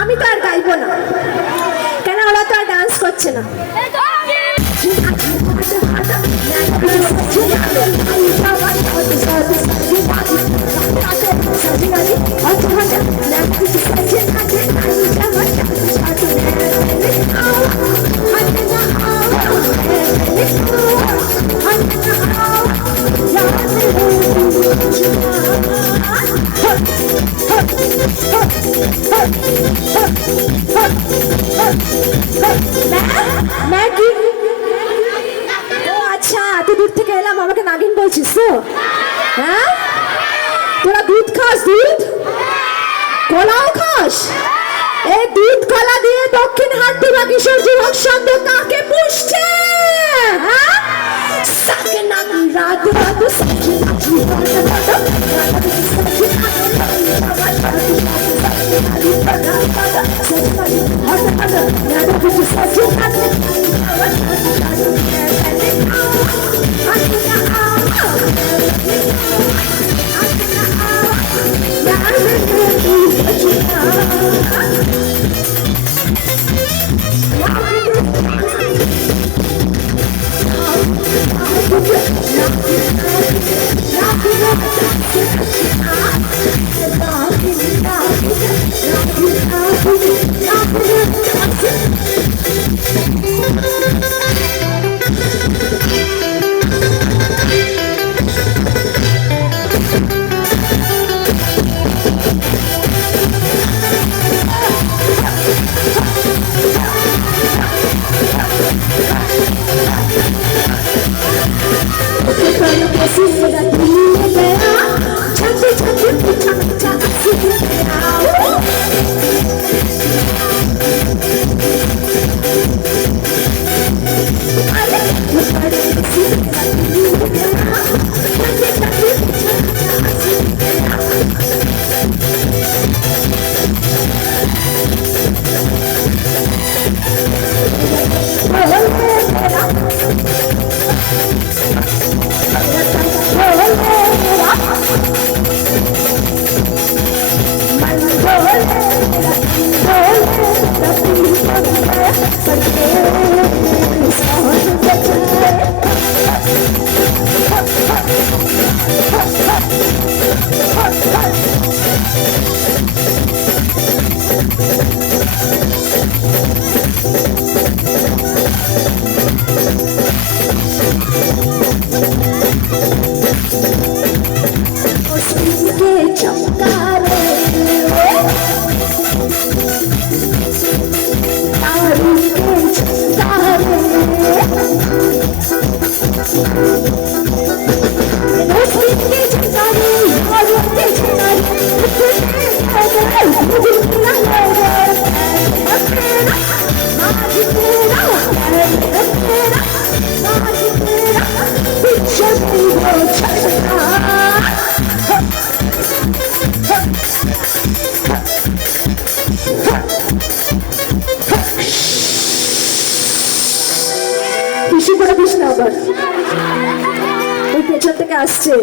আমি তো আর গাইবো না, কেন ওরা তো আর ডান্স করছে না। ম্যাগি, ও আচ্ছা, এত দূর থেকে এলাম, আমাকে নাগিন বলছিস তো? হ্যাঁ, তোরা দুধ খাস? দুধ কলাও খাস? এই দুধ কলা দিয়ে দক্ষিণ হাট্টিবা কিশোর যুবক সংঘ কাকে পুষছে? হ্যাঁ, সাকে নাকি রাত রাত সাকে নাকি বেশি করে দিস না আবার, ওই পেছন থেকে আসছে।